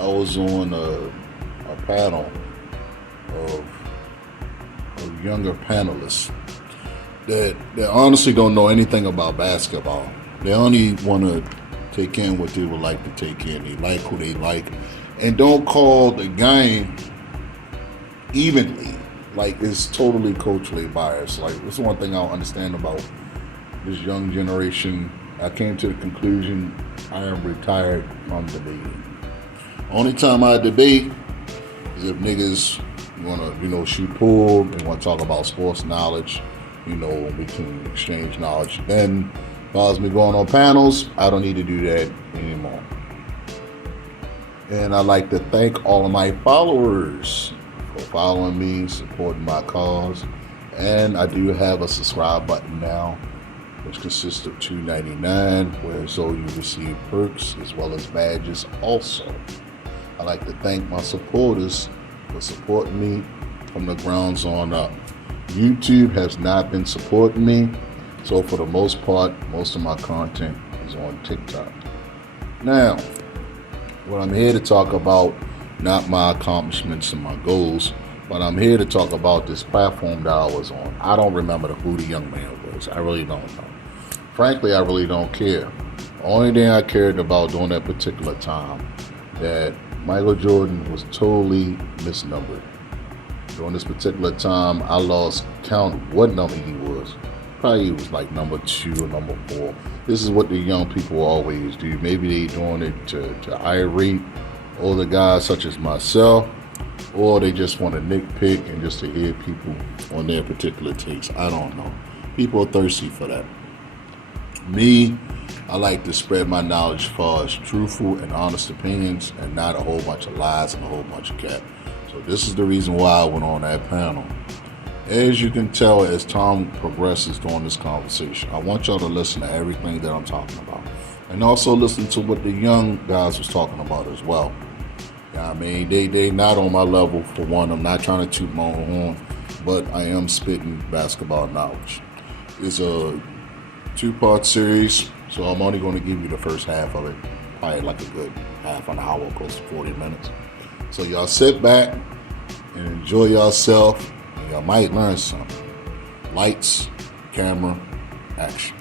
I was on a panel of younger panelists that honestly don't know anything about basketball. They only want to take in what they would like to take in. They like who they like, and don't call the game evenly. Like, it's totally culturally biased. Like, that's one thing I don't understand about this young generation. I came to the conclusion I am retired from debating. Only time I debate is if niggas want to, shoot pool, they want to talk about sports knowledge, we can exchange knowledge. Then, as far as me going on panels, I don't need to do that anymore. And I'd like to thank all of my followers for following me, supporting my cause. And I do have a subscribe button now, which consists of $2.99, where so you receive perks as well as badges also. I'd like to thank my supporters for supporting me from the grounds on up. YouTube has not been supporting me, so for the most part, most of my content is on TikTok. Now, what I'm here to talk about, not my accomplishments and my goals, but I'm here to talk about this platform that I was on. I don't remember who the young man was. I really don't know. Frankly, I really don't care. The only thing I cared about during that particular time, that Michael Jordan was totally misnumbered. During this particular time, I lost count of what number he was. Probably he was like number 2 or number 4. This is what the young people always do. Maybe they doing it to irate older guys such as myself, or they just want to nitpick and just to hear people on their particular takes. I don't know. People are thirsty for that. Me, I like to spread my knowledge as far as truthful and honest opinions and not a whole bunch of lies and a whole bunch of cap. So this is the reason why I went on that panel. As you can tell, as time progresses during this conversation, I want y'all to listen to everything that I'm talking about. And also listen to what the young guys was talking about as well. I mean, they not on my level for one. I'm not trying to toot my own horn, but I am spitting basketball knowledge. It's a 2-part series, so I'm only going to give you the first half of it. Probably like a good half an hour, close to 40 minutes. So y'all sit back and enjoy yourself, and y'all might learn something. Lights, camera, action.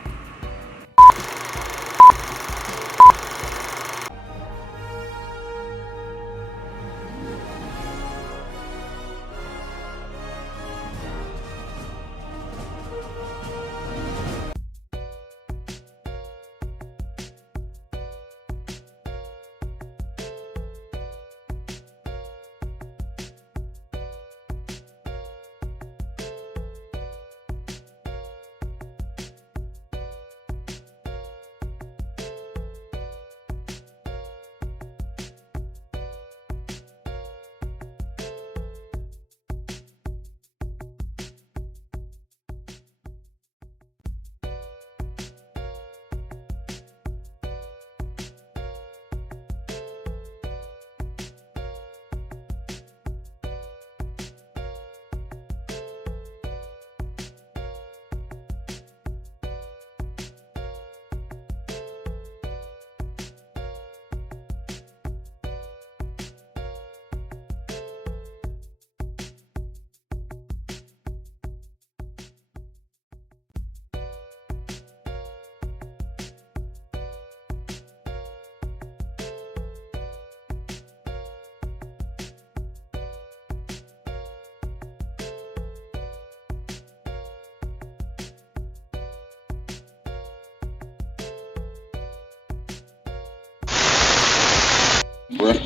Bruh.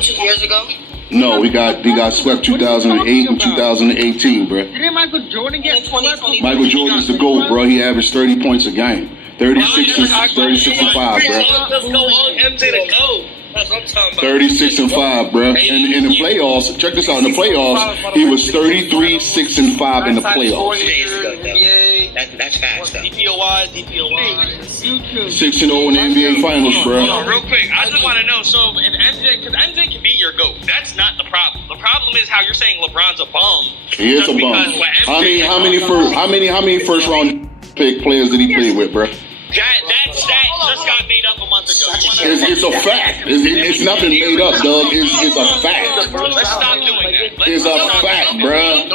2 years ago? No, we got swept 2008 and 2018, bruh. Didn't Michael Jordan get swept? Michael Jordan's the GOAT, bro. He averaged 30 points a game. 36 and 5, bro. Let's go on MJ to go. That's what I'm talking about. 36 and 5, bro. And in the playoffs, check this out. In the playoffs, he was 33, 6 and 5 in the playoffs. That's fast, though. DPOY. 6 and 0 in the NBA Finals, bro. Hold on, real quick. I just want to know. So, if because MJ can be your GOAT. That's not the problem. The problem is how you're saying LeBron's a bum. He is a bum. How many first round pick players did he play with, bro? That just got made up a month ago. It's a fact. It's nothing made up, dog. It's a fact. Let's stop doing that. It's a fact, bruh.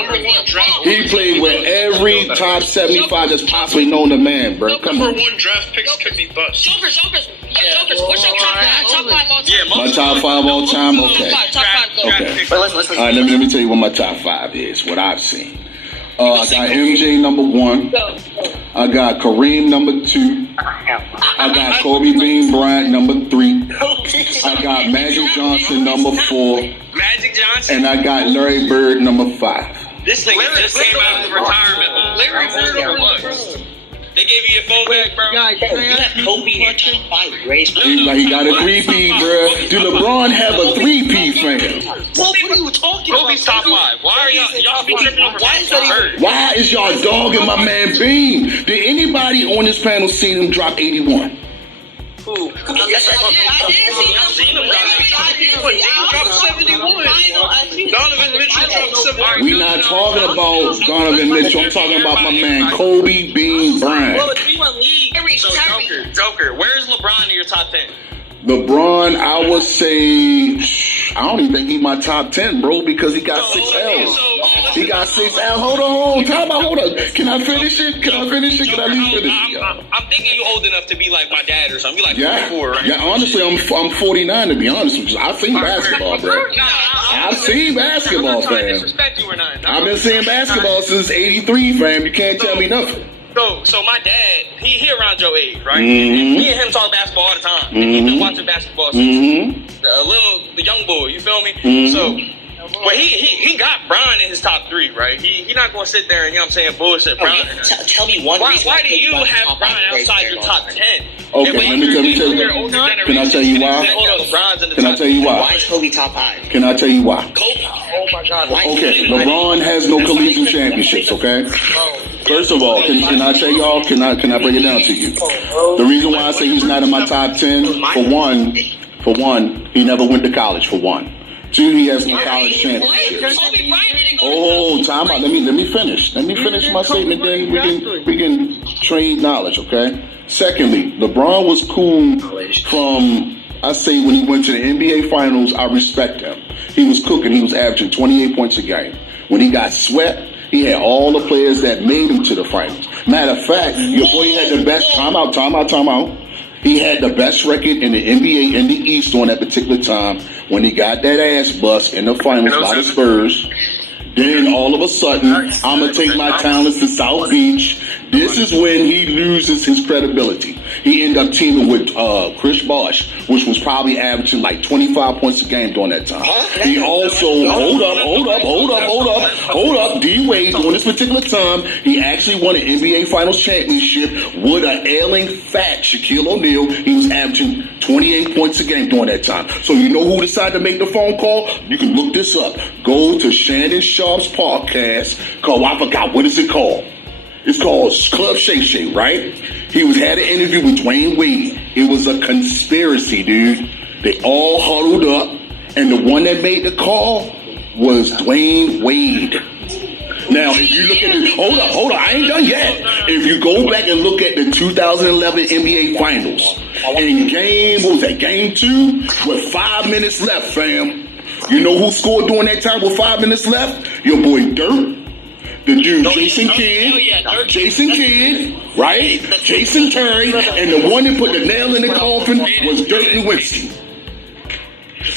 He played with every top 75 that's possibly known to man, bro. Come on. Number 1 draft picks could be bust. Jokers. What's your top 5 all time? My top 5 all time? Okay. Top 5 go. Okay. Let's All right, let me tell you what my top 5 is, what I've seen. I got MJ number 1. I got Kareem number 2. I got Kobe Bean Bryant number 3. I got Magic Johnson number 4. Magic Johnson. And I got Larry Bird number 5. This nigga just came out of retirement. Larry Bird over what? They gave you your phone back, bro. You have Kobe in your top 5 grades. He got a 3P, bro. Do LeBron have a 3P, fam? What are you talking about? Kobe's top 5. Why are y'all be tripping over Bird? Why is y'all dogging my man Bean? Did anybody on this panel see him drop 81? Who? I did see him. Donovan Mitchell dropped 71. We not talking about Donovan Mitchell. I'm talking about my man Kobe Bean Bryant. So Joker, where's LeBron in your top 10? LeBron, I would say, I don't even think he's my top 10, bro, because he got 6 L's. He got 6 L's. Hold on. Hold on. Can I finish it? Can I finish it? I'm thinking you old enough to be like my dad or something. You like 44, right? Yeah, honestly, I'm 49 to be honest with you. I've seen basketball, bro. I've seen basketball, fam. I've been seeing basketball since 83, fam. You can't tell me nothing. So my dad, he around your age, right? Me and him talk basketball all the time. He's been watching basketball since the young boy, you feel me? So, but he got Bron in his top 3, right? He not gonna sit there and, you know what I'm saying, bullshit Bron. Tell me one reason. Why do you have Bron outside your top 10? Okay, let me tell you. Can I tell you why? Can I tell you why? Why is Kobe top 5? Can I tell you why? Kobe. Oh my God. Okay, LeBron has no collegiate championships, okay? First of all, can I tell y'all, can I break it down to you? The reason why I say he's not in my top 10, for one, he never went to college, for one. 2, he has no college championships. Oh, time out. Let me finish. Let me finish my statement, then we can trade knowledge, okay? Secondly, LeBron was cool from, I say, when he went to the NBA Finals. I respect him. He was cooking. He was averaging 28 points a game. When he got swept, he had all the players that made him to the finals. Matter of fact, your boy had the best time out. He had the best record in the NBA in the East on that particular time when he got that ass bust in the finals by the Spurs. Then all of a sudden, I'm going to take my talents to South Beach. This is when he loses his credibility. He ended up teaming with Chris Bosh, which was probably averaging like 25 points a game during that time. He also, hold up, D-Wade, during this particular time, he actually won an NBA Finals championship with an ailing fat Shaquille O'Neal. He was averaging 28 points a game during that time. So you know who decided to make the phone call? You can look this up. Go to Shannon Sharp's podcast called, I forgot, what is it called? It's called Club Shake Shake, right? He had an interview with Dwayne Wade. It was a conspiracy, dude. They all huddled up, and the one that made the call was Dwayne Wade. Now, if you look at it, hold on, I ain't done yet. If you go back and look at the 2011 NBA Finals, in game 2, with 5 minutes left, fam, you know who scored during that time with 5 minutes left? Your boy Dirt. The dude, Jason Kidd, right? Jason Terry, and the one that put the nail in the coffin was Dirk Nowitzki.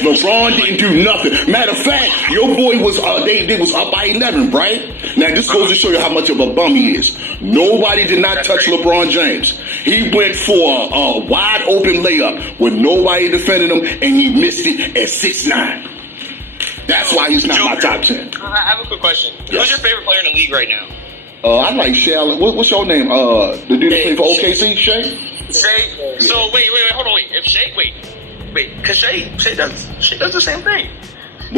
LeBron didn't do nothing. Matter of fact, your boy was they was up by 11, right? Now this goes to show you how much of a bum he is. Nobody did not touch LeBron James. He went for a wide open layup with nobody defending him, and he missed it at 6'9". That's why he's not my top 10. I have a quick question. Yes. Who's your favorite player in the league right now? I like Shea. What's your name? The dude that played for OKC, Shea? Shea. So wait, hold on, wait. If Shea, wait, because Shea does the same thing.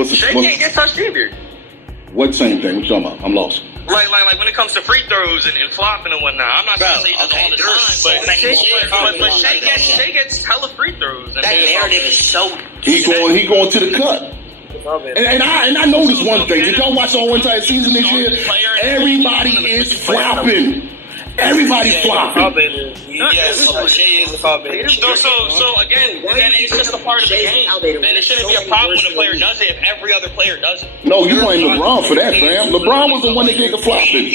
Shea can't get touched either. What same thing? What you talking about? I'm lost. Like when it comes to free throws and flopping and whatnot. I'm not saying he does all the time, but Shea gets hella free throws. That narrative is so. He going to the cut. And I noticed one thing. Did y'all watch all one entire season this year? Everybody is flopping. Everybody's flopping. Yes, Shea is a foul baiter. So again, then it's just a part of the game. Then it shouldn't be a problem when a player does it if every other player does it. No, you blame LeBron for that, fam. LeBron was the one that did the flopping.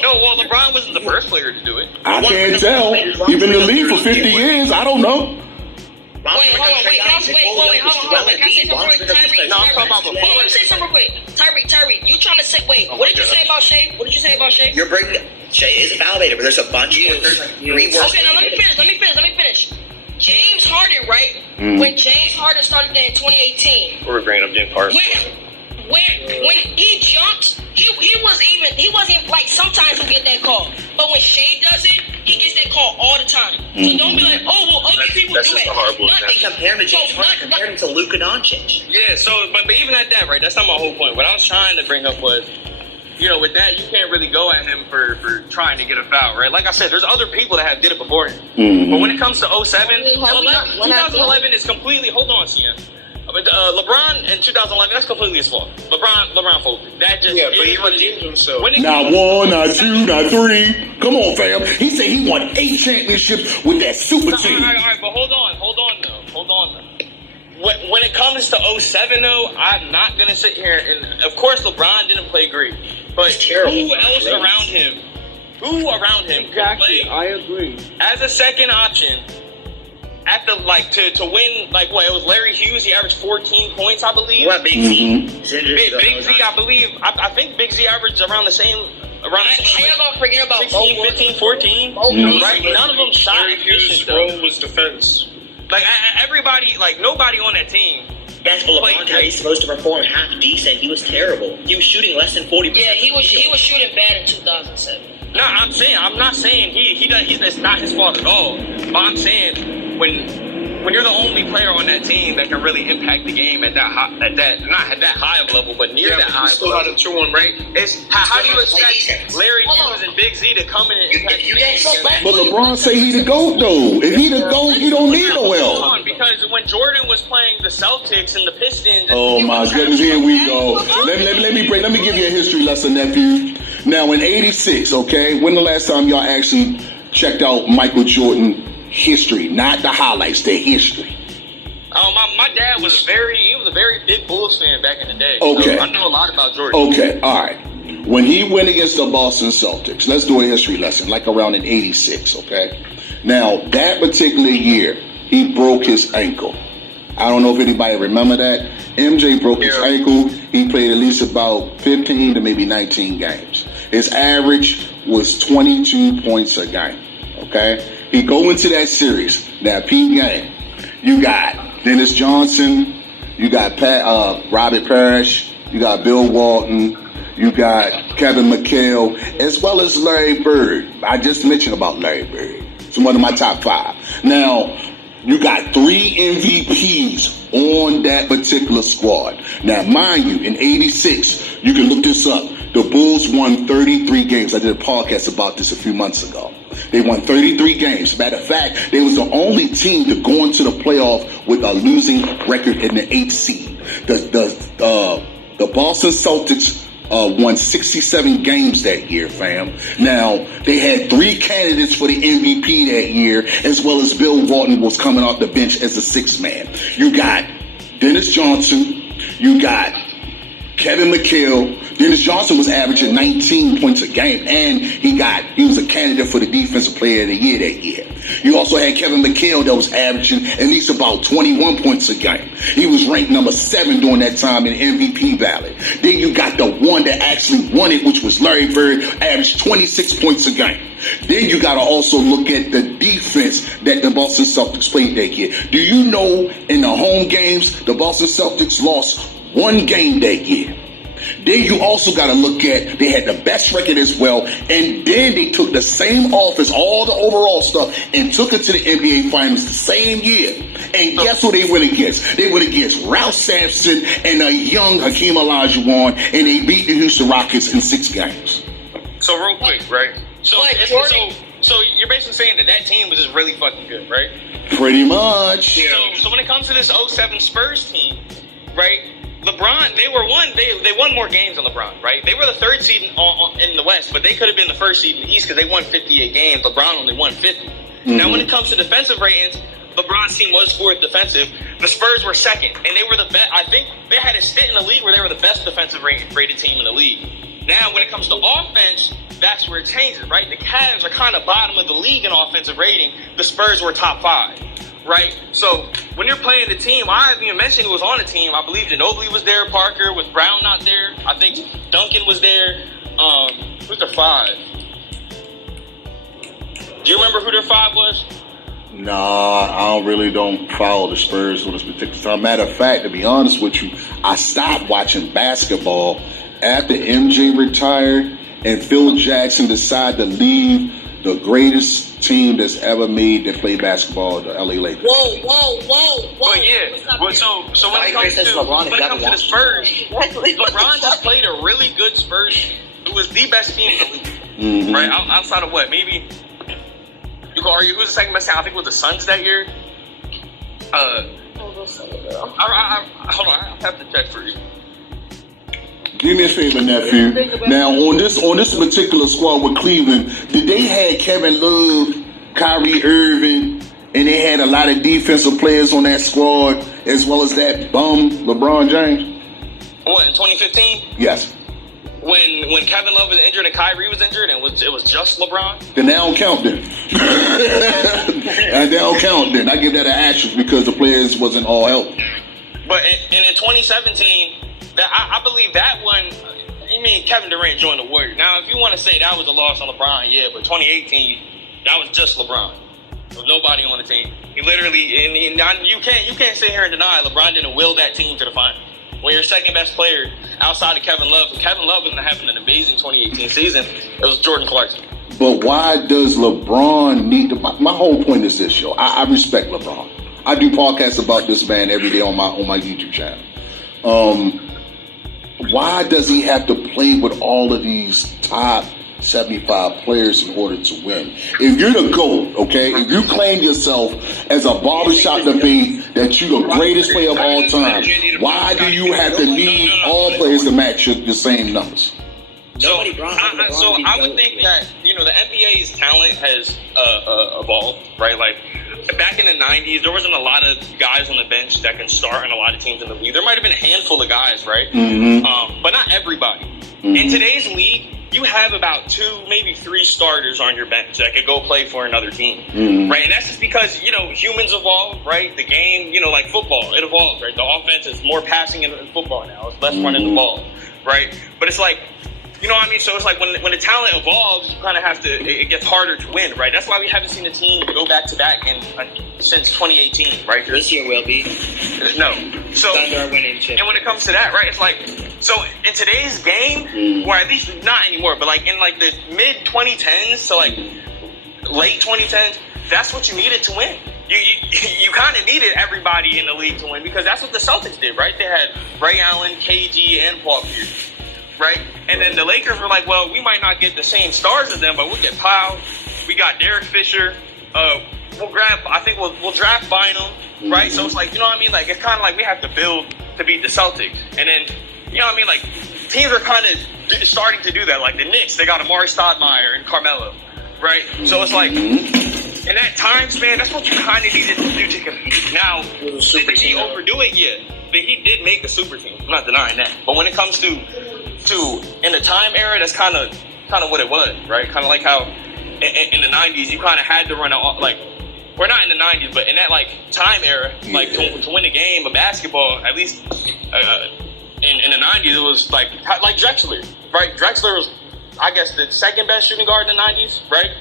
No, well, LeBron wasn't the first player to do it. I can't tell. You've been in the league for 50 years. I don't know. Wait, hold on. Can I say something real quick? Tyree. No, I'm talking about before. Let me say something real quick. Tyree, you trying to say, wait, what did you say about Shea? You're breaking Shea is a foul baiter, but there's a bunch of there's like 3 worse. Okay, now let me finish. James Harden, right? When James Harden started that in 2018. We're bringing up James Harden. When he jumped, he wasn't even like sometimes he'll get that call. But when Shea does it, he gets that call all the time. So don't be like, oh well, other people do it. Compare him to James Harden, compare him to Luka Doncic. Yeah, so but even at that, right? That's not my whole point. What I was trying to bring up was, you know, with that, you can't really go at him for trying to get a foul, right? Like I said, there's other people that have did it before him. But when it comes to 07, 2011 is completely. Hold on, CM. LeBron in 2011, that's completely his fault. LeBron folded. That just but he redeemed himself. Not 1, not 2, not 3. Come on, fam. He said he won 8 championships with that super team. All right, but hold on though. When it comes to 07 though, I'm not gonna sit here and of course LeBron didn't play great, but who else around him? Who around him could play? I agree. As a second option. At the to win it was Larry Hughes. He averaged 14 points, I believe. What Big Z? Big Z, I believe. I think Big Z averaged around the same. I ain't gonna forget about 16, 15, 14. Right? None of them shot. Larry Hughes' role was defense. Like everybody, like nobody on that team. That's LeBron. How he's supposed to perform half decent. He was terrible. He was shooting less than 40%. Yeah, he was shooting bad in 2007. No, I'm not saying that's not his fault at all. But I'm saying when you're the only player on that team that can really impact the game at that not at that high of level, but near that high still level, had a 2-1, right? It's how do you expect Larry Hughes and Big Z to come in and impact the game? But LeBron say he the GOAT though. If he the GOAT, he don't need no help. Because when Jordan was playing the Celtics and the Pistons, Oh my goodness, here we go. Let me give you a history lesson, nephew. Now in '86, okay, when the last time y'all actually checked out Michael Jordan history, not the highlights, the history? My dad was a very big Bulls fan back in the day. Okay. So I know a lot about Jordan. Okay, all right. When he went against the Boston Celtics, let's do a history lesson, like around in '86, okay? Now, that particular year, he broke his ankle. I don't know if anybody remember that. MJ broke his ankle. He played at least about 15 to maybe 19 games. His average was 22 points a game, okay? He go into that series, that P game. You got Dennis Johnson, you got Robert Parrish, you got Bill Walton, you got Kevin McHale, as well as Larry Bird. I just mentioned about Larry Bird. It's one of my top 5. Now, you got 3 MVPs on that particular squad. Now, mind you, in '86, you can look this up. The Bulls won 33 games. I did a podcast about this a few months ago. They won 33 games. Matter of fact, they was the only team to go into the playoff with a losing record in the 8th seed. The Boston Celtics won 67 games that year, fam. Now, they had 3 candidates for the MVP that year, as well as Bill Walton was coming off the bench as a 6th man. You got Dennis Johnson. You got Kevin McHale. Dennis Johnson was averaging 19 points a game, and he was a candidate for the Defensive Player of the Year that year. You also had Kevin McHale that was averaging at least about 21 points a game. He was ranked number 7 during that time in the MVP ballot. Then you got the one that actually won it, which was Larry Bird, averaged 26 points a game. Then you got to also look at the defense that the Boston Celtics played that year. Do you know in the home games, the Boston Celtics lost 1 game that year? Then you also got to look at, they had the best record as well, and then they took the same offense, all the overall stuff, and took it to the NBA Finals the same year. And guess who they went against? They went against Ralph Sampson and a young Hakeem Olajuwon, and they beat the Houston Rockets in 6 games. So real quick, right? So you're basically saying that team was just really fucking good, right? Pretty much. So when it comes to this 07 Spurs team, right? LeBron, they won more games than LeBron, right? They were the third seed in the West, but they could have been the first seed in the East because they won 58 games. LeBron only won 50. Now, when it comes to defensive ratings, LeBron's team was fourth defensive. The Spurs were second, and they were the best. I think they had a stint in the league where they were the best defensive rated team in the league. Now, when it comes to offense, that's where it changes, right? The Cavs are kind of bottom of the league in offensive rating. The Spurs were top 5. Right? So, when you're playing the team, I haven't even mentioned who was on the team. I believe Ginobili was there, Parker, with Brown not there. I think Duncan was there. Who's their 5? Do you remember who their 5 was? Nah, I don't follow the Spurs on this particular time. Matter of fact, to be honest with you, I stopped watching basketball after MJ retired and Phil Jackson decided to leave the greatest team that's ever made to play basketball, the LA Lakers. Whoa. But yeah, so when it comes to the Spurs, LeBron just played a really good Spurs. It was the best team in the league, right? Outside of what? Maybe you could argue who was the second best team. I think it was the Suns that year. Hold on, I have to check for you. Do me a favor, nephew. Now, on this particular squad with Cleveland, did they have Kevin Love, Kyrie Irving, and they had a lot of defensive players on that squad, as well as that bum LeBron James? What, in 2015? Yes. When Kevin Love was injured and Kyrie was injured, and it was just LeBron? Then they don't count then. And they don't count then. I give that an asterisk because the players wasn't all healthy. But in 2017... I believe that one, I mean, Kevin Durant joined the Warriors. Now, if you want to say that was a loss on LeBron, yeah, but 2018, that was just LeBron. There was nobody on the team. He literally, you can't sit here and deny LeBron didn't will that team to the final. When your second best player outside of Kevin Love wasn't having an amazing 2018 season, it was Jordan Clarkson. But why does LeBron need to, my whole point is this, yo. I respect LeBron. I do podcasts about this man every day on my YouTube channel. Why does he have to play with all of these top 75 players in order to win? If you're the GOAT, okay, if you claim yourself as a barbershop debate that you're the greatest player of all time, why do you have to need all players to match the same numbers? So I would think that, the NBA's talent has evolved, right? Like, back in the 90s, there wasn't a lot of guys on the bench that can start on a lot of teams in the league. There might have been a handful of guys, right? But not everybody. In today's league, you have about 2, maybe 3 starters on your bench that could go play for another team, right? And that's just because, humans evolve, right? The game, like football, it evolves, right? The offense is more passing in football now. It's less running the ball, right? But it's like, you know what I mean? So it's like when the talent evolves, you kind of have to, it gets harder to win, right? That's why we haven't seen the team go back-to-back since 2018, right? This year will be. No. So, Thunder are winning shit. and when it comes to that, right, it's like, so in today's game, or at least not anymore, but like in like the mid-2010s to like late 2010s, that's what you needed to win. You kind of needed everybody in the league to win because that's what the Celtics did, right? They had Ray Allen, KG, and Paul Pierce. Right? And then the Lakers were like, well, we might not get the same stars as them, but we'll get Powell. We got Derek Fisher. We'll draft Bynum, right? So it's like, you know what I mean? Like, it's kind of like we have to build to beat the Celtics. And then, you know what I mean? Like, teams are kind of starting to do that. Like the Knicks, they got Amari Stoudemire and Carmelo, right? So it's like, in that time span, that's what you kind of needed to do to compete. Now, did he overdo it? Yeah. But he did make a super team. I'm not denying that. But when it comes to in the time era, that's kind of what it was, right? Kind of like how in the 90s you kind of had to run like, we're not in the 90s, but in that like time era, like to win a game of basketball, at least in the 90s, it was like Drexler, right? Drexler was, I guess, the second best shooting guard in the 90s, right?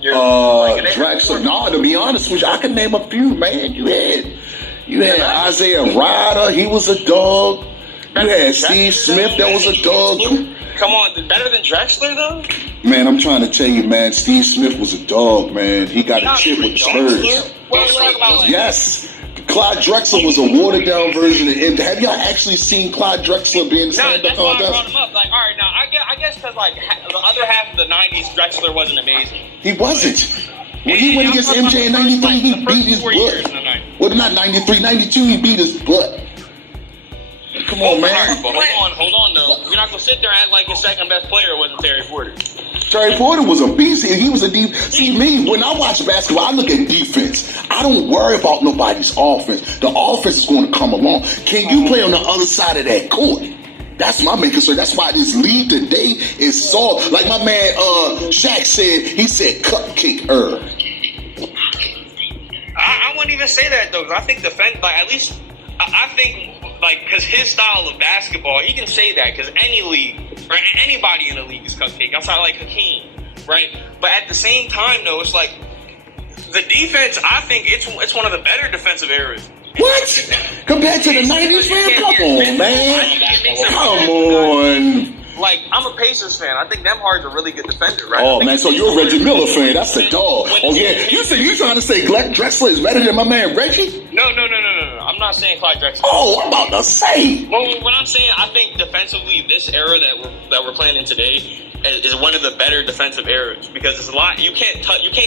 Drexler. No, to be honest with you, I can name a few, man. You had Isaiah Ryder, he was a dog. You had Steve Smith, that was a dog. Come on, better than Drexler, though? Man, I'm trying to tell you, man, Steve Smith was a dog, man. He got a chip with the Spurs. Yes. Clyde Drexler was a watered-down version of him. Have y'all actually seen Clyde Drexler being stand-up that's why I contest? brought him up. Like, all right, now, I guess because, like, the other half of the 90s, Drexler wasn't amazing. He wasn't. When he went against MJ in 93, he beat his butt. Well, not 93, 92, he beat his butt. Come on, man. Right, but hold on, though. You're not going to sit there and act like his second best player wasn't Terry Porter. Terry Porter was a beast. He was a deep. See, me, when I watch basketball, I look at defense. I don't worry about nobody's offense. The offense is going to come along. Can you play on the other side of that court? That's my main concern. That's why this league today is soft. Like my man Shaq said, he said cupcake I wouldn't even say that, though, because I think at least, I think, like, because his style of basketball, he can say that, because any league, or anybody in the league is cupcake, outside like Hakeem, right? But at the same time, though, it's like, the defense, I think it's one of the better defensive areas. What? Compared to the 90s, man? Come on, man. Come on. Like, I'm a Pacers fan. I think Nembhard's a really good defender, right? Oh, man, so you're a Reggie Miller fan. That's the dog. Oh, yeah. You trying to say Drexler is better than my man Reggie? No. I'm not saying Clyde Drexler. Oh, I'm about to say. Well, what I'm saying, I think defensively, this era that we're playing in today is one of the better defensive eras because it's a lot. You can't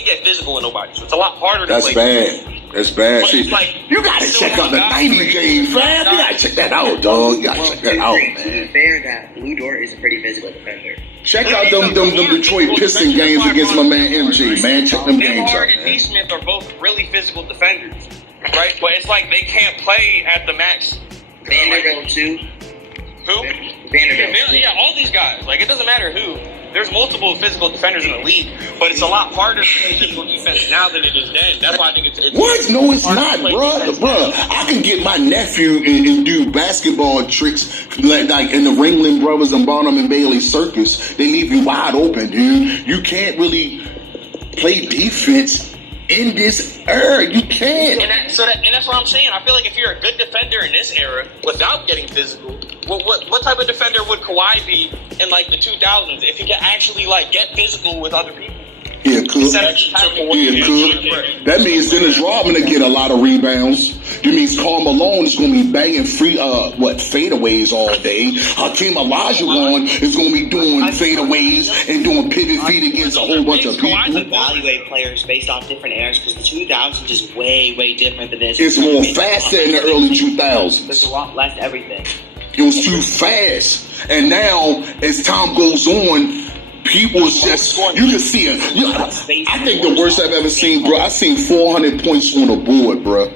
get physical with nobody, so it's a lot harder to play. That's bad. See, like, you gotta check out the 90 game, fam. You gotta check that out, dog. You gotta check that out, man. To be fair, that Lou Dort is a pretty physical defender. Check out them Detroit Pistons games against my man MJ, man. Check them games out, and D. Smith are both really physical defenders, right? But it's like they can't play at the max. Vanderbilt too. Who? Vanderbilt. Yeah, all these guys. Like, it doesn't matter who. There's multiple physical defenders in the league, but it's a lot harder to play physical defense now than it is then. That's why I think it's what? No, it's not, bruh. I can get my nephew and do basketball tricks like in the Ringling Brothers and Barnum and Bailey Circus. They leave you wide open, dude. You can't really play defense in this era. You can't. And that's what I'm saying. I feel like if you're a good defender in this era without getting physical, what type of defender would Kawhi be in like the 2000s if he could actually like get physical with other people? Yeah, could. That means Dennis Rodman to get a lot of rebounds. That means Karl Malone is going to be banging fadeaways all day. Hakeem Olajuwon is going to be doing fadeaways and doing pivot feet against a whole bunch of people. Evaluate players based off different eras because the 2000s is way, way different than this. It's more faster in the early 2000s. There's a lot less everything. It was too fast. And now, as time goes on, people just, you can see it. I think the worst I've ever seen, bro, I've seen 400 points on the board, bro.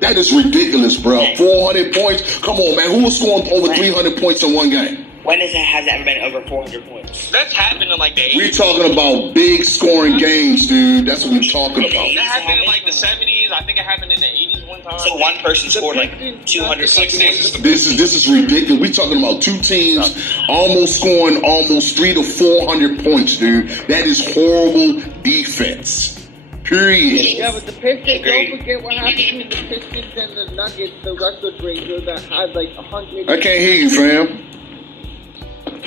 That is ridiculous, bro. 400 points? Come on, man. Who was scoring over 300 points in one game? When has it ever been over 400 points? That's happened in like the 80s. We're talking about big scoring games, dude. That's what we're talking about. That happened in like the 70s. I think it happened in the 80s one time. So one person scored like 200 points. This is ridiculous. We're talking about two teams almost scoring almost 300 to 400 points, dude. That is horrible defense. Period. Yeah, but the Pistons, don't forget what happened to the Pistons and the Nuggets, the record breaker that had like 100. I can't hear you, fam.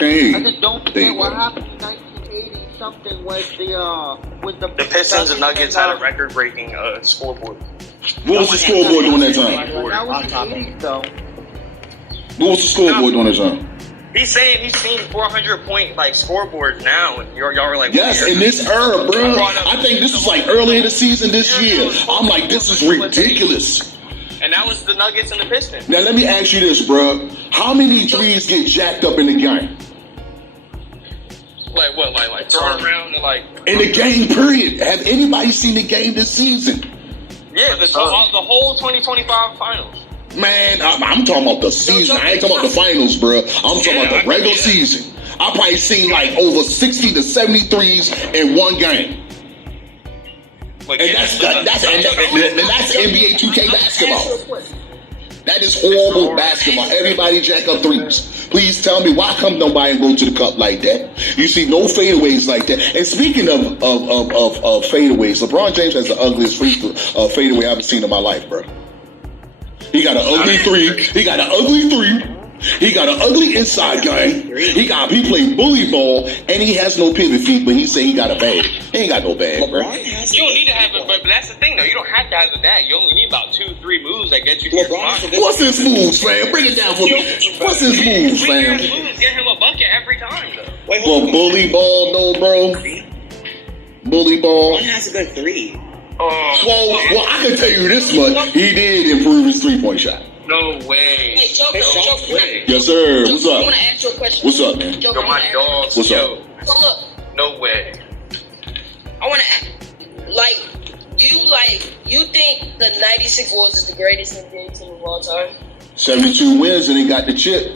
I just don't forget what happened in 1980 something with the Pistons and Nuggets had a record-breaking scoreboard. What was the scoreboard during that time? That was the 80s, though. What was the scoreboard during that time? He's saying he's seen 400-point like scoreboards now, and y'all are like, yes, in this era, bro. I think this was like early in the season this year. I'm like, this is ridiculous. And that was the Nuggets and the Pistons. Now let me ask you this, bro. How many threes get jacked up in the game? Like what? Like throwing around and like in the game period. Have anybody seen the game this season? Yeah, the whole 2025 finals. Man, I'm talking about the season. I ain't talking about the finals, bro. I'm talking about the regular season. I probably seen like over 60 to 73s in one game. And that's NBA 2K basketball. That is horrible basketball. Everybody jack up threes. Please tell me why come nobody go to the cup like that? You see no fadeaways like that. And speaking of fadeaways, LeBron James has the ugliest fadeaway I've ever seen in my life, bro. He got an ugly three. He got an ugly three. He got an ugly inside game. He played bully ball, and he has no pivot feet, but he say he got a bag. He ain't got no bag, bro. You don't need to have it, but that's the thing, though. You don't have to have the bag. You only need about 2-3 moves that get you to your spot. What's his moves, fam? Bring it down for me. What's his moves, fam? His moves get him a bucket every time, though. For bully ball, though, bro. Bully ball. One has a good three. Well, I can tell you this much. He did improve his 3-point shot. No way. Hey, Joker. Yes, sir. What's I up? want to ask you a question. What's up, man? Joker, Yo, my dogs. What's yo, up? So look, no way. I want to you think the '96 Warriors is the greatest NBA team of all time? 72 wins and they got the chip.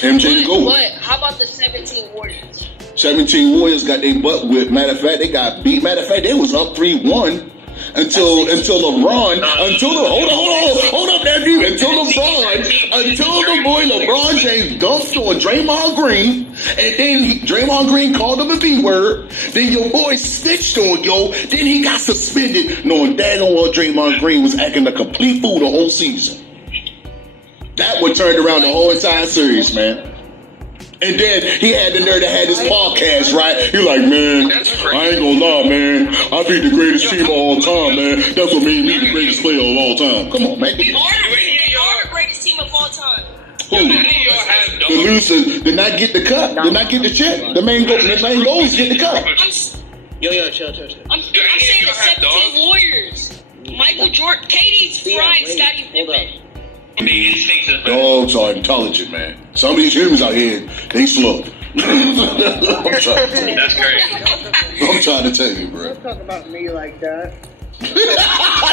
MJ the GOAT. But how about the 17 Warriors? 17 Warriors got their butt whipped. Matter of fact, they got beat. Matter of fact, they was up 3-1 until LeBron. Hold up, nephew. Until the boy LeBron James dumped on Draymond Green, and then Draymond Green called him a B word. Then your boy snitched on yo. Then he got suspended, knowing daggone well Draymond Green was acting a complete fool the whole season. That would turn around the whole entire series, man. And then he had the nerve to have this podcast, right? He like, man, I ain't gonna lie, man. I beat the greatest team of all time, man. That's what made me the greatest player of all time. Come on, man. We are the greatest team of all time. Who? The losers did not get the cut. Did not get the check. The main goals get the cut. Yo, chill. I'm saying the 17 Warriors. Michael Jordan, Katie's fried Scottie Pippen. Dogs are intelligent, man. Some of these humans out here, they slow. That's crazy. I'm trying to tell you, bro. Don't talk about me like that.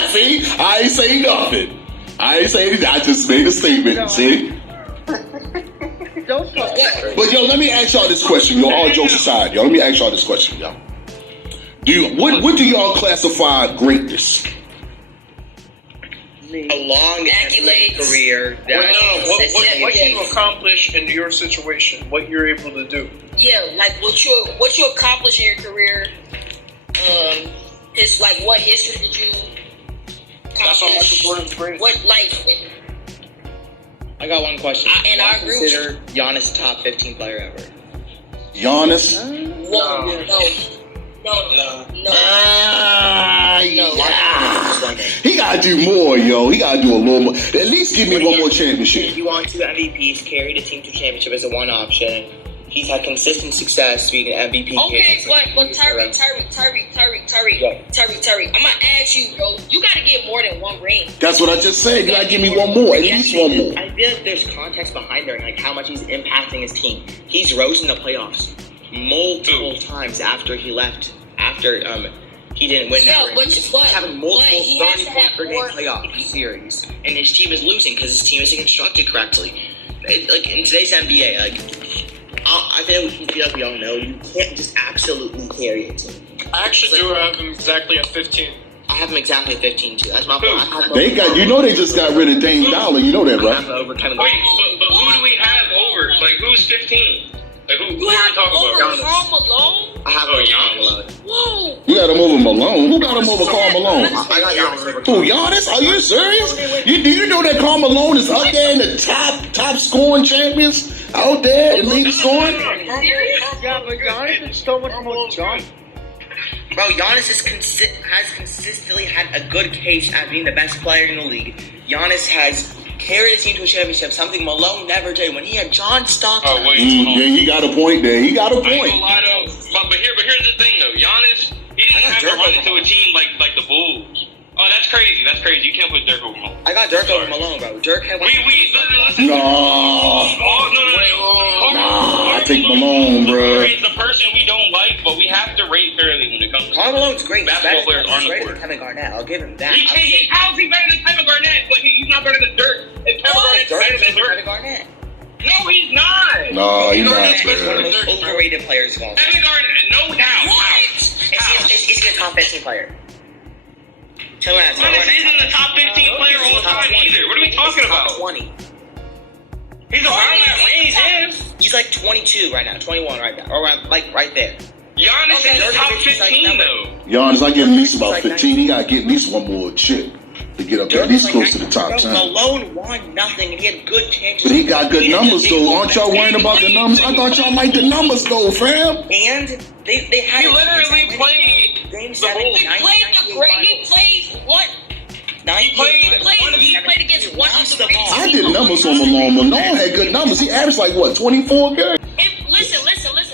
See, I ain't saying nothing. I just made a statement. See. Don't talk. But yo, let me ask y'all this question. Yo, all jokes aside, yo, let me ask y'all this question, yo. What do y'all classify greatness? A long Accolades. career. What you accomplish in your situation, what you're able to do. Yeah, like what you accomplish in your career. Is like what history did you That's how Michael accomplish? Jordan's great. What like? I got one question. And I agree with consider Giannis top 15 player ever. Giannis? No. He gotta do more, yo. He gotta do a little more. At least give me one more championship. He won 2 MVPs, carried a team to championship as a one option. He's had consistent success being an MVP. Okay, but Tyree. I'm gonna ask you, bro. You gotta get more than one ring. That's what I just said. You gotta give me one more. At least one more. I feel like there's context behind there, like how much he's impacting his team. He's rose in the playoffs multiple times after he left. After he didn't win that ring. He's having multiple 30-point per game playoff series, and his team is losing because his team isn't constructed correctly. Like in today's NBA, I feel like we all know you can't just absolutely carry a team. I actually do have him exactly at 15. I have him exactly at 15 too. That's my point. They just got rid of Dame Dollar. You know that, I right? have him over Kevin Wait, Durant. but who do we have over? Like, who's 15? Like, who You are have we talking over about? Karl Malone? I have him over Giannis. Malone. Whoa. You got him over Malone. Who got him over Karl Malone? I got Giannis over. Who, Giannis? Are you serious? Do you know that Karl Malone is up there in the top scoring champions out there in league scoring? Yeah, but Giannis is so much more jump. Bro, Giannis has consistently had a good case at being the best player in the league. Giannis has carried his team to a championship, something Malone never did when he had John Stockton. Oh, wait. Yeah, he got a point there. He got a I ain't point. gonna lie though, but here's the thing though, Giannis, he didn't have to run into a team like the Bulls. Oh, that's crazy. You can't put Dirk over Malone. I got Dirk over Malone, bro. Dirk had one. Listen. No. I take Malone, bro. He's the person we don't like, but we have to rate fairly when it comes to Karl Malone's great. basketball players on the He's better court. than Kevin Garnett. I'll give him that. How's he better than Kevin Garnett? But he's not better than Dirk. And Kevin Garnett's Dirk better is than better than Dirk. Garnett. No, he's not. No, he's not. Garnett is one of the most overrated players of all time. Kevin Garnett, no doubt. Is he a top 15 player? Tell me that. Giannis isn't the top 15 player all time either. What are we talking about? 20. He's around that range, yes. He's like 22 right now, 21 right now, or like right there. Giannis is the top 15 though. Giannis, I give at least about 15. He got to get at least one more chip to get up there, at least close to the top 10. Malone won nothing, and he had good chances. But he got good numbers, though. Aren't y'all worried about the numbers? I thought y'all liked the numbers, though, fam. And they had. He literally played Game the 7. Bulls. He played what? He played against one of the greatest. I did numbers on Malone. Malone had good numbers. He averaged like, what, 24 games? Listen,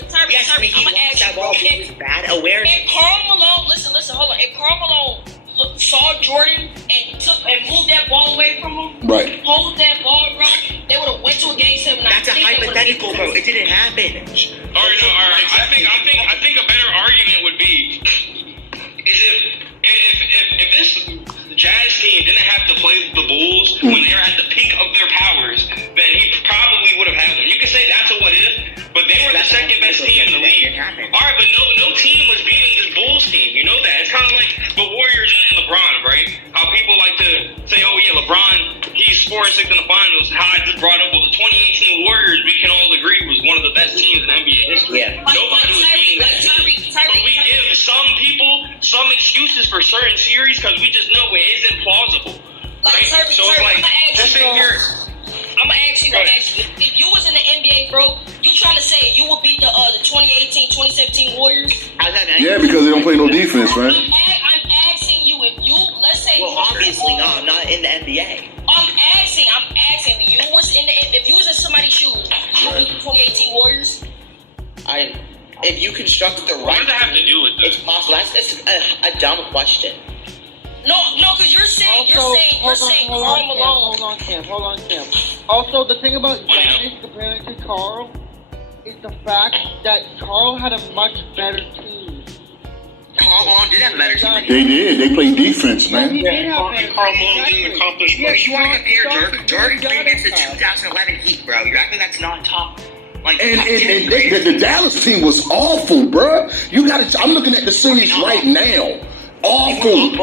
Tyree, Yes, I'm gonna ask you, bro. he was bad awareness. And Karl Malone, listen, hold on. And Karl Malone saw Jordan and moved that ball away from him, Right. hold that ball, bro, they would have went to a game 7. That's a hypothetical, bro. It didn't happen. All right. I think a better argument would be is if this Jazz team didn't have to play the Bulls when they were at the peak of their powers, then he probably would have had them. You can say that's a what if, but they were the second best team in the league. All right, but no team was beating this Bulls team. You know that. It's kind of like the Warriors and LeBron, right? How people like to say, oh yeah, LeBron, he's 4-6 in the finals. How I just brought up with the 2018 Warriors, we can all agree was one of the best teams in NBA history. Yeah. Nobody was beating that team. But we give some people some excuses for certain series because we just know it isn't plausible. Right? So it's like, just sit here. I'm gonna ask you if you was in the NBA, bro, you trying to say you would beat the 2018, 2017 Warriors? Yeah, because they don't play no defense, man. I'm asking you if you, let's say. Well, obviously not. I'm not in the NBA. I'm asking. If you was in somebody's shoes, you would beat the 2018 Warriors? If you construct the right, What does that have to do with it's this? possible. That's a dumb question. No, because you're saying Karl Malone. Hold on, Cam. Also, the thing about Giannis comparing to Karl is the fact that Karl had a much better team. Karl Malone did have better team. They did. They played defense, man. He did have better Karl team, Malone didn't exactly. accomplish Yeah, much. you want to compare Jordan Jordan against the Giannis 2011 Heat, bro? You're acting that's not top. Like, And the Dallas team was awful, bro. I'm looking at the series right now. Awful.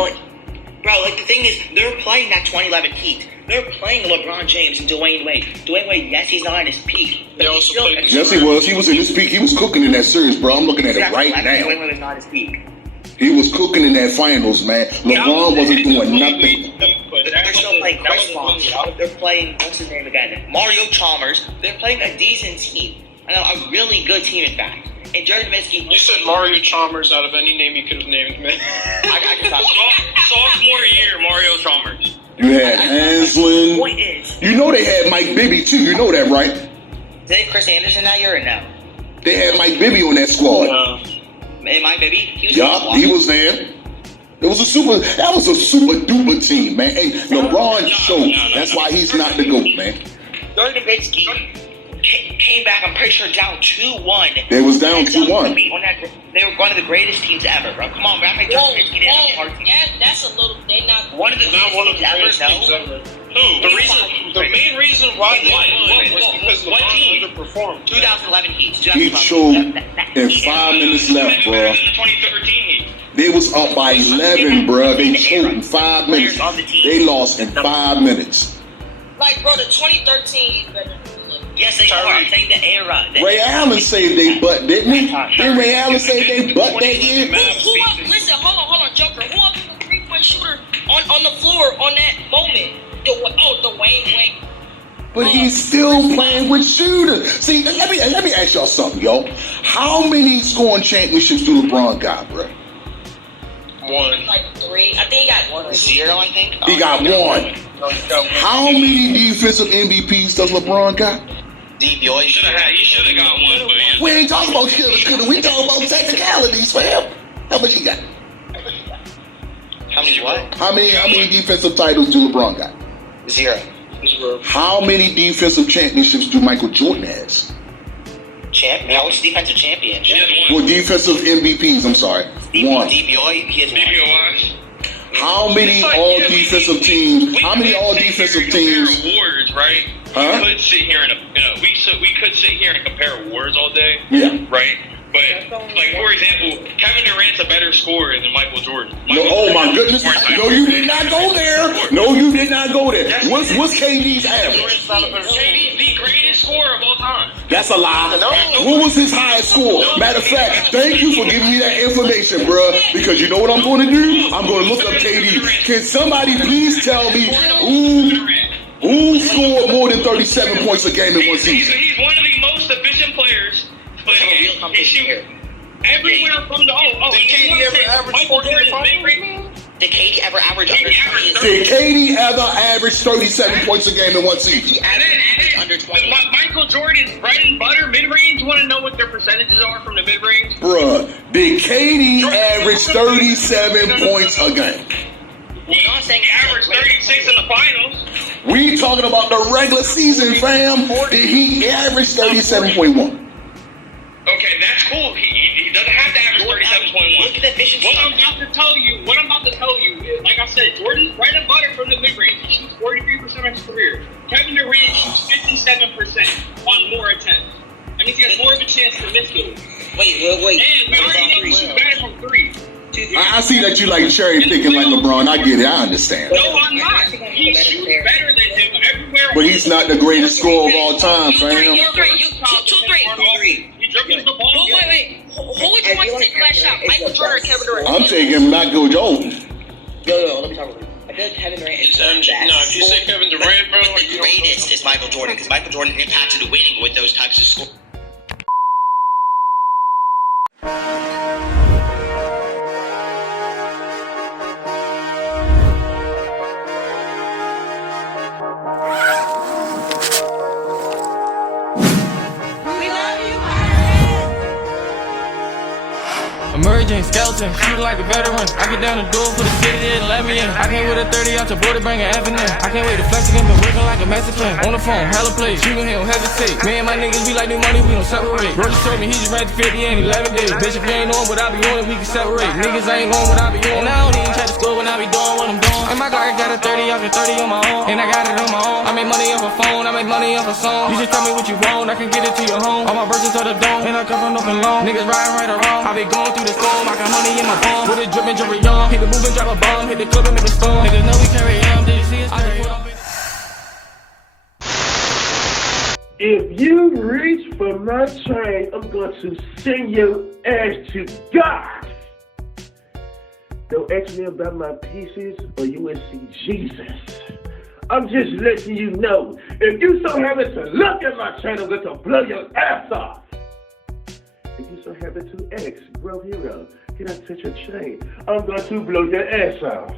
Bro, like the thing is, they're playing that 2011 Heat. They're playing LeBron James and Dwayne Wade. Dwayne Wade, yes, he's not in his peak. They also played. Yes, he was. He was in his peak. He was cooking in that series, bro. I'm looking at it right Dwayne now. Wade was not his peak. He was cooking in that finals, man. LeBron wasn't doing nothing. They're still playing Chris Paul. They're playing, what's his name again? Mario Chalmers. They're playing a decent team. I know, a really good team, in fact. And Jared Nowitzki. You said Mario Chalmers out of any name you could have named, man. I can talk. Sophomore year, Mario Chalmers. You had Hanslin. Point is, You know they had Mike Bibby, too. You know that, right? did Chris Anderson that year or no? They had Mike Bibby on that squad. Am I, baby? Yup, he was there. That was a super duper team, man. Hey, LeBron showed. That's why he's not the GOAT, man. Dirk Nowitzki came back, I'm pretty sure, down 2-1. They was down 2-1. They were one of the greatest teams ever, bro. Come on, bro. I think Dirk Nowitzki didn't have a hard team. That's a little. They not One of the Not one of the greatest greatest teams teams ever. ever. Who? The main reason why they What? won was because What LeBron team? underperformed. 2011 Heat. He choked in 5 minutes left, bro. Better than the 2013 Heat. They was up by 11, bro. They choked in 5 minutes. They lost in 5 minutes. like, bro. The 2013 is better than the Yes, they are. I'm saying the era. Ray Allen saved they butt, didn't he? Didn't Ray Allen save they butt that year? Listen, hold on, Joker. Who else was a 3-point shooter on the floor on that moment? Dwayne Wade. But he's still playing with shooters. See, let me ask y'all something, yo. How many scoring championships do LeBron got, bro? One. Like 3. I think he got 1 or 2. 0, I think. He got one. How many defensive MVPs does LeBron got? D-Boy. He should have got one, but yeah. We ain't talking about coulda. We talking about technicalities, fam. How much he got? How many what? How many defensive titles do LeBron got? 0. How many defensive championships do Michael Jordan has? How much defensive champion? He has one. Well, defensive MVPs, I'm sorry. One. D-Boy, he has one. DPOIs. How many It's like, all yeah, defensive teams? How many all defensive teams? Awards, right? Huh? We could sit here we could sit here and compare awards all day. Yeah. Right? But like, for example, Kevin Durant's a better scorer than Michael Jordan. No, oh my goodness! No, you did not go there. No, you did not go there. What's KD's average? KD's the greatest scorer of all time. That's a lie. What was his highest score? Matter of fact, thank you for giving me that information, bruh. Because you know what I'm going to do? I'm going to look up KD. Can somebody please tell me who scored more than 37 points a game in one season? He's one of the most efficient players. But he shoots everywhere from the Did KD ever average 14 to 5? Did KD ever average under 20? Did KD ever average 37 points a game in one season? He averaged under 20. Michael Jordan's bread and butter mid-range. You want to know what their percentages are from the mid-range? Bruh, did KD average 37 points a game? saying he averaged 36 in the finals. We talking about the regular season, fam. He averaged 37.1. Okay, that's cool. He doesn't have to average 37.1. Look at the efficiency. What I'm about to tell you is, like I said, Jordan's right and butter from the mid-range. He shoots 43% of his career. Kevin Durant shoots 57% on more attempts. That means he has more of a chance to miss those. Wait. And we already know he shoots better from three. I see that you like cherry picking like LeBron. I get it. I understand. No, I'm not. He shoots better than him everywhere. But he's not the greatest scorer of all time, fam. You three. He dribbles the ball. Wait. Who would you want to take the last shot? Michael Jordan or Kevin Durant? I'm taking Michael Jordan. Yo, let me talk about it. I feel like Kevin Durant is the best. No, if you say Kevin Durant, bro, But the greatest is Michael Jordan, because Michael Jordan impacted winning with those types of scores. Emerging, skeleton, shooting like a veteran. I get down the door for the city that let me in. I came with a 30 out your border, bring an F in there. I can't wait to flex again, been working like a Mexican. On the phone, hella plays, shooting, he don't hesitate. Me and my niggas, we like new money, we don't separate. Bro just told me he just ran to 50 in 11 days. Bitch, if you ain't on what I be on, we can separate. Niggas ain't on what I be on. And I don't even try to score when I be doing what I'm doing. And my guy got a 30 off your 30 on my own. And I got it on my own. I make money off a phone, I make money off a song. You just tell me what you want, I can get it to your home. All my verses to the dome, and I come from open long. Niggas riding right or wrong, I be going through the storm. I got money in my palm, with it drippin', jury on. Hit the move and drop a bomb, hit the club and make a storm. Niggas know we carry on, did you see us carry on? If you reach for my chain, I'm going to send your ass to God. Don't ask me about my pieces or you will see Jesus. I'm just letting you know, if you so happen to look at my chain, I'm going to blow your ass off. If you so happen to ask, bro hero, can I touch your chain? I'm going to blow your ass off.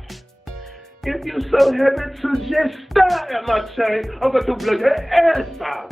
If you so happen to just stare at my chain, I'm going to blow your ass off.